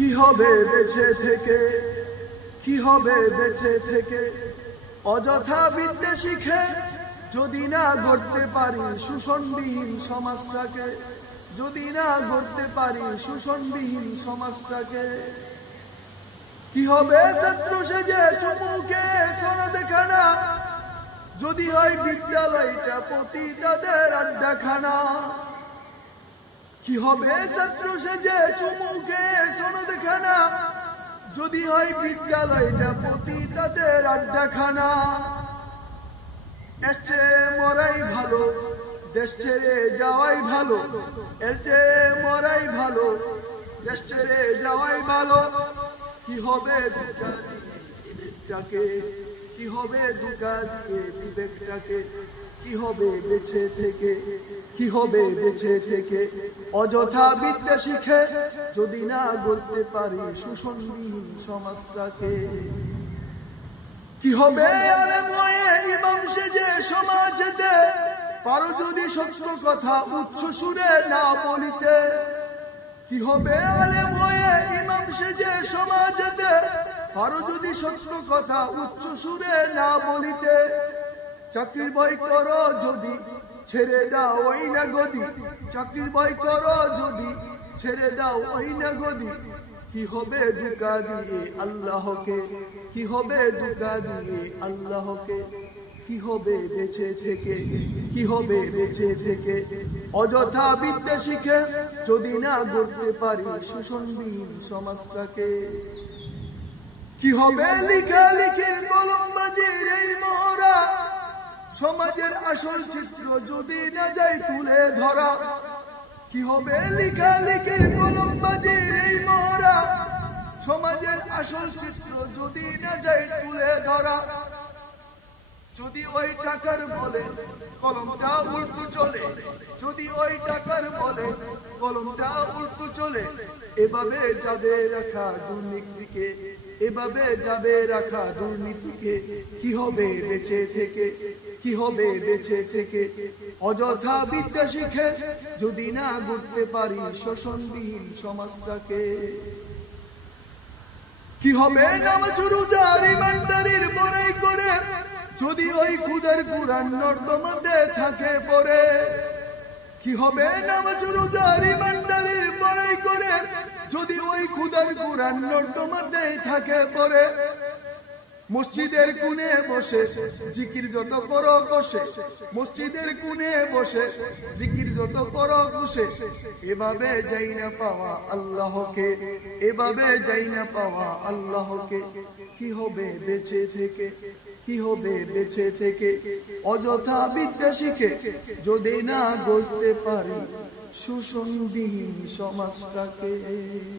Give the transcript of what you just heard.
কি হবে বেঁচে থেকে? কি হবে বেঁচে থেকে? অযথা বিদ্যে শিখে যদি না গড়তে পারি শোষণবিহীন সমাজটাকে, যদি না গড়তে পারি শোষণবিহীন সমাজটাকে। কি হবে ছাত্র সেজে চুমুকে সনদেখানা যদি হয় বিদ্যালয়টা প্রতি তাদের আড্ডাখানা। কি হবে ছাত্র সেজে চুমুকে যদি হয় বিদ্যালয়টা প্রতি তাদের আড্ডাখানা। চেয়ে মরাই ভালো, দেশ ছেড়ে যাওয়াই ভালো চেয়ে মরাই ভালো, দেশ ছেড়ে যাওয়াই ভালো। কি হবে বিবেকটাকে? কি হবে দুটা দিয়ে বিবেকটাকে? কি হবে বেছে থেকে? কি হবে বেছে থেকে? অযথা বিদ্যা শিখে যদি না গড়তে পারি শোষণবিহীন সমাজটাকে। কি হবে ইমাম সেজে সমাজেতে? পারো যদি সত্য কথা উচ্চ সুরে না বলিতে। কি হবে আলেম হয়ে ইমাম সেজে সমাজেতে? পারো যদি সত্য কথা উচ্চ সুরে না বলিতে। চাকরি বই করো যদি ছেড়ে দাও ওই না গদি। চাকরি বই করো যদি, ছেড়ে দাও ওই না গদি। কি হবে দুকা দিয়ে আল্লাহকে? কি হবে দুকা দিয়ে আল্লাহকে? কি হবে বেঁচে থেকে? কি হবে বেঁচে থেকে? অযথা বিদ্যা শিখে যদি না গড়তে পারি শোষণবিহীন সমাজটাকে। কি হবে লিখা লিখির সমাজের আসল চিত্র যদি না যায় তুলে ধরা, কি হবে লিখা লিখির কলম বাজির এই মহড়া? সমাজের আসল চিত্র যদি না যায় তুলে ধরা, যদি ওই টাকার বলে কলমটা উল্টো চলে, যদি ওই টাকার বলে কলমটা উল্টো চলে, এভাবে যাবে রাখা দুর্নীতিকে, এভাবে যাবে রাখা দুর্নীতিকে, কি হবে বেঁচে থেকে? কি হবে বেঁচে থেকে? অযথা বিদ্যা শিখে যদি না গড়তে পারি শোষণবিহীন সমাজটাকে। কি হবে নাম চুরুদার ইমানদারির বড়াই করে? যদি ওই খুদের কুরান নর্দমাতে থাকে পরে? কি হবে নাম চুরুদার ইমানদারির বড়াই করে? যদি ওই খুদের কুরান নর্দমাতে থাকে পরে? মসজিদের কোণে বসে জিকির যত করো বসে মসজিদের কোণে বসে জিকির যত করো বসে এভাবে যাই না পাওয়া আল্লাহকে, এভাবে যাই না পাওয়া আল্লাহকে। কি হবে বেঁচে থেকে, কি হবে বেঁচে থেকে? অযথা বিদ্যা শিখে যদি না গড়তে পারি সুসংবিহীন সমাজটাকে।